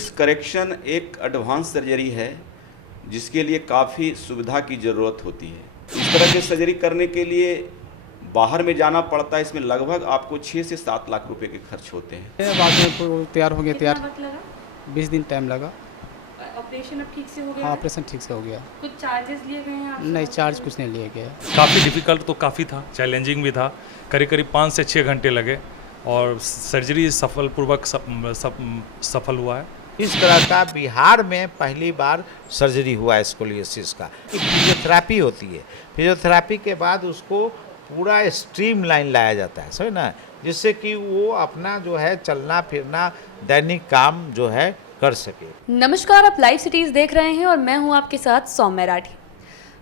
Scoliosis correction एक advance surgery है जिसके लिए काफ़ी सुविधा की ज़रूरत होती है। इस तरह की सर्जरी करने के लिए बाहर में जाना पड़ता है। इसमें लगभग आपको 6 से 7 लाख रुपए के खर्च होते हैं। बाद में तैयार हो गया। कितना तैयार वक्त लगा? 20 दिन टाइम लगा। ऑपरेशन अब ठीक से हो गया हाँ, है? ऑपरेशन ठीक से हो गया। कुछ चार्जेस लिए गए हैं आपसे? नहीं, चार्ज कुछ नहीं लिया गया। काफ़ी डिफ़िकल्ट तो काफ़ी था, चैलेंजिंग भी था। करीब करीब 5 से 6 घंटे लगे और सर्जरी सफलपूर्वक सफल हुआ है। इस तरह का बिहार में पहली बार सर्जरी हुआ है स्कोलियोसिस का। फिजियोथेरेपी होती है, फिजियोथेरेपी के बाद उसको पूरा स्ट्रीमलाइन लाया जाता है, समझ ना, जिससे कि वो अपना जो है चलना फिरना दैनिक काम जो है कर सके। नमस्कार, आप लाइव सिटीज़ देख रहे हैं और मैं हूं आपके साथ सौम्या राठी।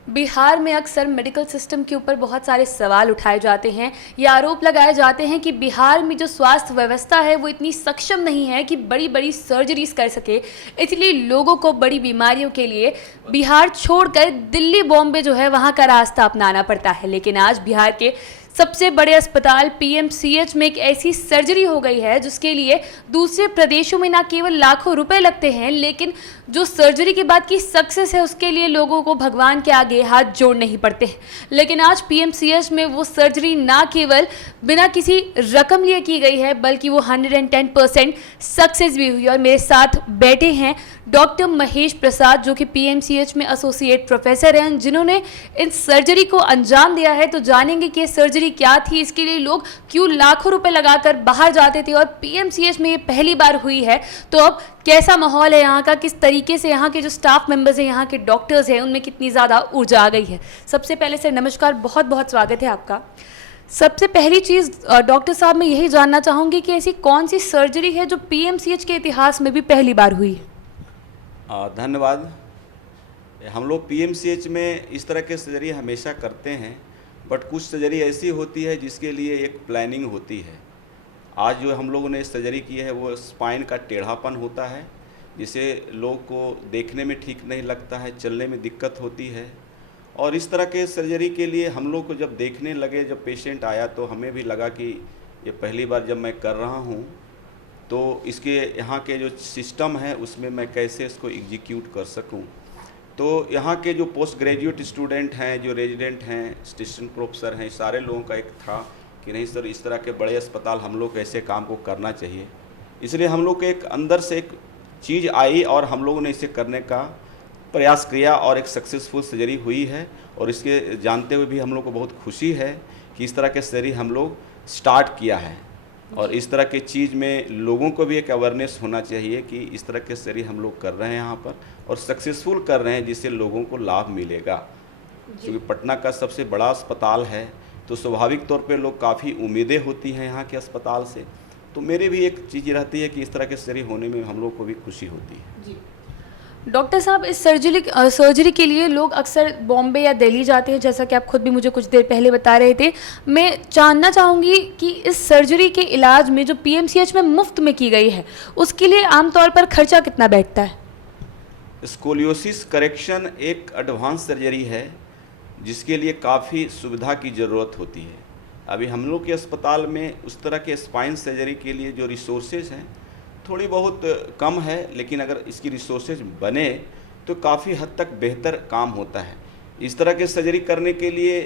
बिहार में अक्सर मेडिकल सिस्टम के ऊपर बहुत सारे सवाल उठाए जाते हैं। ये आरोप लगाए जाते हैं कि बिहार में जो स्वास्थ्य व्यवस्था है वो इतनी सक्षम नहीं है कि बड़ी बड़ी सर्जरीज कर सके, इसलिए लोगों को बड़ी बीमारियों के लिए बिहार छोड़कर दिल्ली बॉम्बे जो है वहाँ का रास्ता अपनाना पड़ता है। लेकिन आज बिहार के सबसे बड़े अस्पताल पीएमसीएच में एक ऐसी सर्जरी हो गई है जिसके लिए दूसरे प्रदेशों में ना केवल लाखों रुपए लगते हैं, लेकिन जो सर्जरी के बाद की सक्सेस है उसके लिए लोगों को भगवान के आगे हाथ जोड़ने ही पड़ते हैं। लेकिन आज पीएमसीएच में वो सर्जरी ना केवल बिना किसी रकम लिए की गई है बल्कि वो 110% सक्सेस भी हुई। और मेरे साथ बैठे हैं डॉक्टर महेश प्रसाद, जो कि पीएमसीएच में एसोसिएट प्रोफेसर हैं, जिन्होंने इन सर्जरी को अंजाम दिया है। तो जानेंगे कि ये सर्जरी क्या थी, इसके लिए लोग क्यों लाखों रुपए लगाकर बाहर जाते थे और पीएमसीएच में ये पहली बार हुई है। तो अब कैसा माहौल है यहाँ का, किस तरीके से यहाँ के जो स्टाफ मेंबर्स हैं, यहाँ के डॉक्टर्स हैं, उनमें कितनी ज़्यादा ऊर्जा आ गई है। सबसे पहले सर नमस्कार, बहुत बहुत स्वागत है आपका। सबसे पहली चीज़ डॉक्टर साहब मैं यही जानना चाहूँगी कि ऐसी कौन सी सर्जरी है जो पीएमसीएच के इतिहास में भी पहली बार हुई है? धन्यवाद। हम लोग पीएमसीएच में इस तरह के सर्जरी हमेशा करते हैं, बट कुछ सर्जरी ऐसी होती है जिसके लिए एक प्लानिंग होती है। आज जो हम लोगों ने सर्जरी की है वो स्पाइन का टेढ़ापन होता है, जिसे लोग को देखने में ठीक नहीं लगता है, चलने में दिक्कत होती है। और इस तरह के सर्जरी के लिए हम लोग को जब देखने लगे, जब पेशेंट आया तो हमें भी लगा कि ये पहली बार जब मैं कर रहा हूँ तो इसके यहाँ के जो सिस्टम है उसमें मैं कैसे इसको एग्जीक्यूट कर सकूँ। तो यहाँ के जो पोस्ट ग्रेजुएट स्टूडेंट हैं, जो रेजिडेंट हैं, असिस्टेंट प्रोफेसर हैं, सारे लोगों का एक था कि नहीं सर, इस तरह के बड़े अस्पताल हम लोग ऐसे काम को करना चाहिए। इसलिए हम लोग के एक अंदर से एक चीज़ आई और हम लोगों ने इसे करने का प्रयास किया और एक सक्सेसफुल सर्जरी हुई है। और इसके जानते हुए भी हम लोग को बहुत खुशी है कि इस तरह के सर्जरी हम लोग स्टार्ट किया है। और इस तरह की चीज़ में लोगों को भी एक अवेयरनेस होना चाहिए कि इस तरह के सर्जरी हम लोग कर रहे हैं यहाँ पर और सक्सेसफुल कर रहे हैं, जिससे लोगों को लाभ मिलेगा। क्योंकि पटना का सबसे बड़ा अस्पताल है तो स्वाभाविक तौर पे लोग काफ़ी उम्मीदें होती हैं यहाँ के अस्पताल से। तो मेरी भी एक चीज़ रहती है कि इस तरह के सर्जरी होने में हम लोग को भी खुशी होती है। जी डॉक्टर साहब, इस सर्जरी के लिए लोग अक्सर बॉम्बे या दिल्ली जाते हैं, जैसा कि आप खुद भी मुझे कुछ देर पहले बता रहे थे। मैं जानना चाहूँगी कि इस सर्जरी के इलाज में जो पीएमसीएच में मुफ्त में की गई है उसके लिए आमतौर पर खर्चा कितना बैठता है? स्कोलियोसिस करेक्शन एक एडवांस सर्जरी है जिसके लिए काफ़ी सुविधा की ज़रूरत होती है। अभी हम लोग के अस्पताल में उस तरह के स्पाइन सर्जरी के लिए जो रिसोर्सेज हैं थोड़ी बहुत कम है, लेकिन अगर इसकी रिसोर्सेज बने तो काफ़ी हद तक बेहतर काम होता है। इस तरह के सर्जरी करने के लिए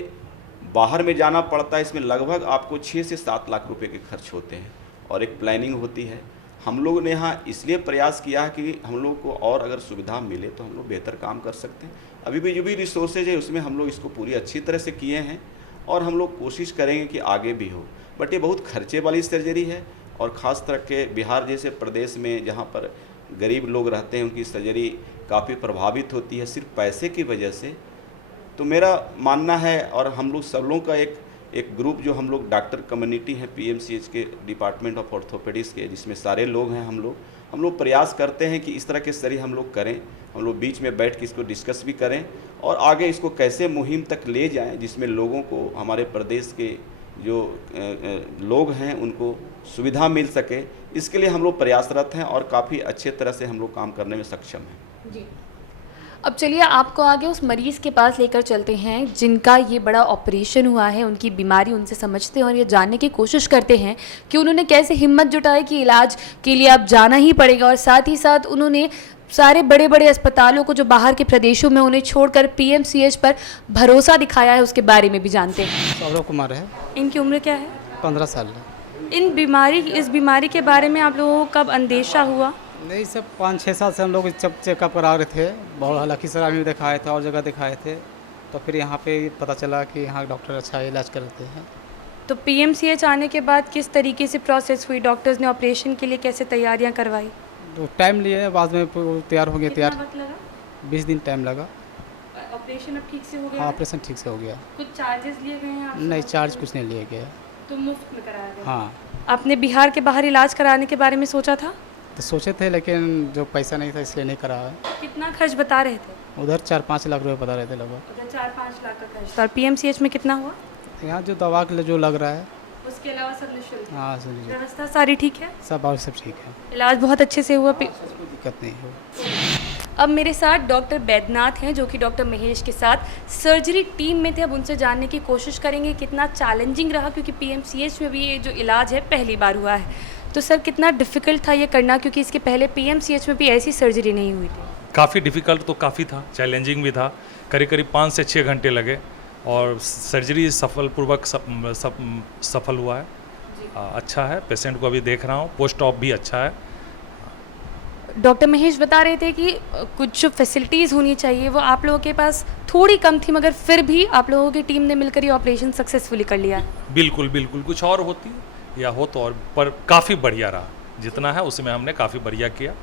बाहर में जाना पड़ता है। इसमें लगभग आपको 6 से 7 लाख रुपए के खर्च होते हैं और एक प्लानिंग होती है। हम लोगों ने यहाँ इसलिए प्रयास किया कि हम लोग को और अगर सुविधा मिले तो हम लोग बेहतर काम कर सकते हैं। अभी भी जो भी रिसोर्सेज है उसमें हम लोग इसको पूरी अच्छी तरह से किए हैं और हम लोग कोशिश करेंगे कि आगे भी हो। बट ये बहुत खर्चे वाली सर्जरी है और ख़ास तरह के बिहार जैसे प्रदेश में जहाँ पर गरीब लोग रहते हैं उनकी सर्जरी काफ़ी प्रभावित होती है सिर्फ पैसे की वजह से। तो मेरा मानना है और हम लोग सब लोगों का एक ग्रुप जो हम लोग डॉक्टर कम्युनिटी हैं पीएमसीएच के डिपार्टमेंट ऑफ ऑर्थोपेडिक्स के, जिसमें सारे लोग हैं, हम लोग प्रयास करते हैं कि इस तरह के सर्जरी हम लोग करें। हम लोग बीच में बैठ के इसको डिस्कस भी करें और आगे इसको कैसे मुहिम तक ले जाएं जिसमें लोगों को, हमारे प्रदेश के जो लोग हैं उनको सुविधा मिल सके। इसके लिए हम लोग प्रयासरत हैं और काफ़ी अच्छे तरह से हम लोग काम करने में सक्षम हैं। जी अब चलिए आपको आगे उस मरीज़ के पास लेकर चलते हैं जिनका ये बड़ा ऑपरेशन हुआ है, उनकी बीमारी उनसे समझते हैं और ये जानने की कोशिश करते हैं कि उन्होंने कैसे हिम्मत जुटाई कि इलाज के लिए अब जाना ही पड़ेगा, और साथ ही साथ उन्होंने सारे बड़े बड़े अस्पतालों को जो बाहर के प्रदेशों में उन्हें छोड़कर पीएमसीएच पर भरोसा दिखाया है, उसके बारे में भी जानते हैं। सौरभ कुमार है, इनकी उम्र क्या है? 15 साल है। इस बीमारी के बारे में आप लोगों को कब अंदेशा हुआ? नहीं, सब 5-6 साल से हम लोग जब चेकअप करा रहे थे, बहुत लखीसराय में दिखाए थे और जगह दिखाए थे, तो फिर यहाँ पे पता चला कि यहाँ डॉक्टर अच्छा इलाज करते हैं। तो पीएमसीएच आने के बाद किस तरीके से प्रोसेस हुई? डॉक्टर्स ने ऑपरेशन के लिए कैसे तैयारियां करवाई? तो टाइम लिए, बाद में तैयार हो गया। तैयार वक्त लगा? 20 दिन टाइम लगा। ऑपरेशन अब ठीक से हो हाँ, गया? ऑपरेशन ठीक से हो गया। कुछ चार्जेस लिए गए हैं आपसे? नहीं, चार्ज कुछ नहीं लिया गया। तो मुफ्त में कराया गया? हाँ, आपने बिहार के बाहर इलाज कराने के बारे में सोचा था? तो सोचे थे लेकिन जो पैसा नहीं था इसलिए नहीं करा है। कितना खर्च बता रहे थे? उधर 4-5 लाख रुपए बता रहे थे लगभग। उधर 4-5 लाख का खर्च था। और पीएमसीएच में कितना हुआ? यहाँ जो दवा के लिए जो लग रहा है, उसके अलावा सब निःशुल्क है? हाँ सुनिए, व्यवस्था सारी ठीक है? सब और सब ठीक है, इलाज बहुत अच्छे से हुआ? कोई दिक्कत नहीं हो। अब मेरे साथ डॉक्टर बैद्यनाथ हैं जो कि डॉक्टर महेश के साथ सर्जरी टीम में थे। अब उनसे जानने की कोशिश करेंगे कितना चैलेंजिंग रहा, क्योंकि पीएमसीएच में भी ये जो इलाज है पहली बार हुआ है। तो सर कितना डिफ़िकल्ट था ये करना, क्योंकि इसके पहले पीएमसीएच में भी ऐसी सर्जरी नहीं हुई थी? काफ़ी डिफ़िकल्ट तो काफ़ी था, चैलेंजिंग भी था। करीब 5 से 6 घंटे लगे और सर्जरी सफलपूर्वक सफल हुआ है। अच्छा है, पेशेंट को अभी देख रहा हूँ, पोस्ट ऑप भी अच्छा है। डॉक्टर महेश बता रहे थे कि कुछ जो फैसिलिटीज़ होनी चाहिए वो आप लोगों के पास थोड़ी कम थी, मगर फिर भी आप लोगों की टीम ने मिलकर ये ऑपरेशन सक्सेसफुली कर लिया है। बिल्कुल बिल्कुल, कुछ और होती या हो तो और, पर काफ़ी बढ़िया रहा। जितना है उसमें हमने काफ़ी बढ़िया किया,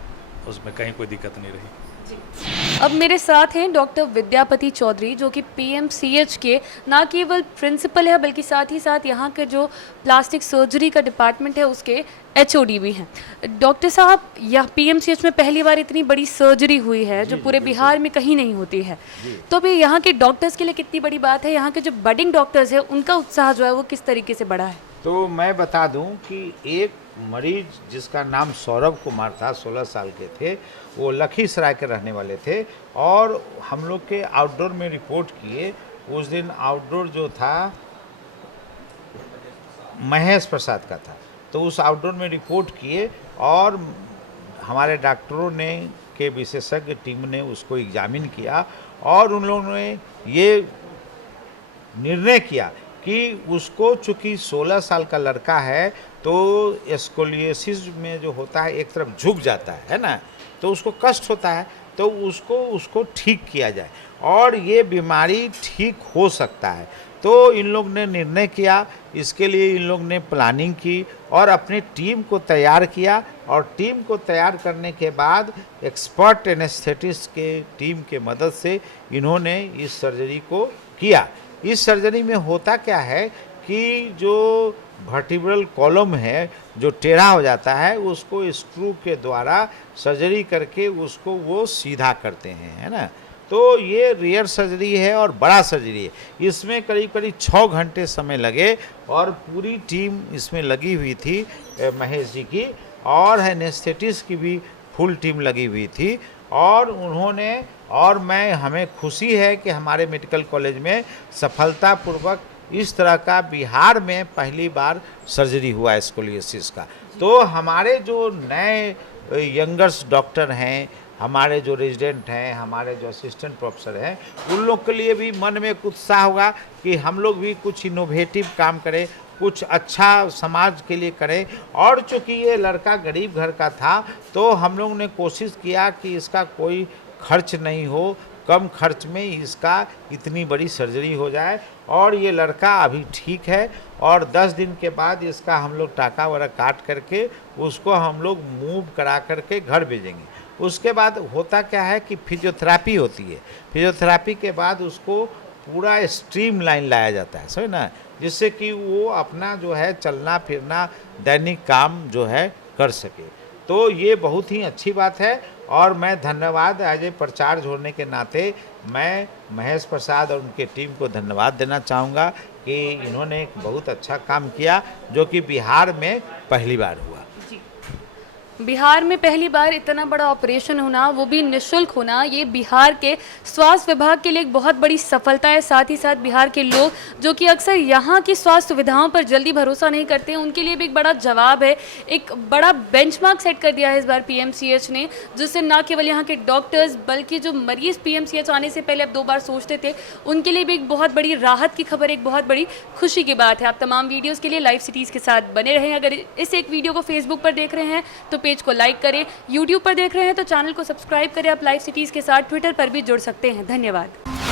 उसमें कहीं कोई दिक्कत नहीं रही। अब मेरे साथ हैं डॉक्टर विद्यापति चौधरी जो कि पीएमसीएच के ना केवल प्रिंसिपल है बल्कि साथ ही साथ यहाँ के जो प्लास्टिक सर्जरी का डिपार्टमेंट है उसके एचओडी भी हैं। डॉक्टर साहब, यह पीएमसीएच में पहली बार इतनी बड़ी सर्जरी हुई है जो पूरे बिहार में कहीं नहीं होती है, तो अभी यहाँ के डॉक्टर्स के लिए कितनी बड़ी बात है? यहाँ के जो बडिंग डॉक्टर्स हैं उनका उत्साह जो है वो किस तरीके से बढ़ा है? तो मैं बता दूं कि एक मरीज जिसका नाम सौरभ कुमार था, 16 साल के थे, वो लखीसराय के रहने वाले थे और हम लोग के आउटडोर में रिपोर्ट किए। उस दिन आउटडोर जो था महेश प्रसाद का था, तो उस आउटडोर में रिपोर्ट किए और हमारे डॉक्टरों ने के विशेषज्ञ टीम ने उसको एग्जामिन किया और उन लोगों ने ये निर्णय किया कि उसको, चूँकि 16 साल का लड़का है तो स्कोलियोसिस में जो होता है एक तरफ झुक जाता है ना, तो उसको कष्ट होता है, तो उसको ठीक किया जाए और ये बीमारी ठीक हो सकता है। तो इन लोग ने निर्णय किया, इसके लिए इन लोग ने प्लानिंग की और अपनी टीम को तैयार किया और टीम को तैयार करने के बाद एक्सपर्ट एनेस्थेटिस्ट के टीम के मदद से इन्होंने इस सर्जरी को किया। इस सर्जरी में होता क्या है कि जो वर्टिब्रल कॉलम है जो टेढ़ा हो जाता है उसको स्क्रू के द्वारा सर्जरी करके उसको वो सीधा करते हैं, है ना। तो ये रेयर सर्जरी है और बड़ा सर्जरी है। इसमें करीब 6 घंटे समय लगे और पूरी टीम इसमें लगी हुई थी, महेश जी की और एनेस्थेटिस्ट की भी फुल टीम लगी हुई थी और उन्होंने, और हमें खुशी है कि हमारे मेडिकल कॉलेज में सफलतापूर्वक इस तरह का बिहार में पहली बार सर्जरी हुआ है स्कोलियोसिस का। तो हमारे जो नए यंगर्स डॉक्टर हैं, हमारे जो रेजिडेंट हैं, हमारे जो असिस्टेंट प्रोफेसर हैं, उन लोग के लिए भी मन में एक उत्साह होगा कि हम लोग भी कुछ इनोवेटिव काम करें, कुछ अच्छा समाज के लिए करें। और चूँकि ये लड़का गरीब घर का था तो हम लोग ने कोशिश किया कि इसका कोई खर्च नहीं हो, कम खर्च में इसका इतनी बड़ी सर्जरी हो जाए और ये लड़का अभी ठीक है और 10 दिन के बाद इसका हम लोग टाका वगैरह काट करके उसको हम लोग मूव करा करके घर भेजेंगे। उसके बाद होता क्या है कि फिजियोथेरापी होती है, फिजियोथेरापी के बाद उसको पूरा स्ट्रीम लाइन लाया जाता है, समझ ना, जिससे कि वो अपना जो है चलना फिरना दैनिक काम जो है कर सके। तो ये बहुत ही अच्छी बात है और मैं धन्यवाद एज ए प्रचार होने के नाते मैं महेश प्रसाद और उनके टीम को धन्यवाद देना चाहूँगा कि इन्होंने एक बहुत अच्छा काम किया जो कि बिहार में पहली बार हुआ। बिहार में पहली बार इतना बड़ा ऑपरेशन होना, वो भी निःशुल्क होना, ये बिहार के स्वास्थ्य विभाग के लिए एक बहुत बड़ी सफलता है। साथ ही साथ बिहार के लोग जो कि अक्सर यहाँ की स्वास्थ्य सुविधाओं पर जल्दी भरोसा नहीं करते हैं, उनके लिए भी एक बड़ा जवाब है। एक बड़ा बेंचमार्क सेट कर दिया है इस बार पीएमसीएच ने, जिससे न केवल यहाँ के डॉक्टर्स बल्कि जो मरीज पीएमसीएच आने से पहले अब 2 बार सोचते थे, उनके लिए भी एक बहुत बड़ी राहत की खबर, एक बहुत बड़ी खुशी की बात है। आप तमाम वीडियोज़ के लिए लाइव सिटीज़ के साथ बने रहें। अगर इस एक वीडियो को फेसबुक पर देख रहे हैं तो पेज को लाइक करें, यूट्यूब पर देख रहे हैं तो चैनल को सब्सक्राइब करें। आप लाइव सिटीज़ के साथ ट्विटर पर भी जुड़ सकते हैं। धन्यवाद।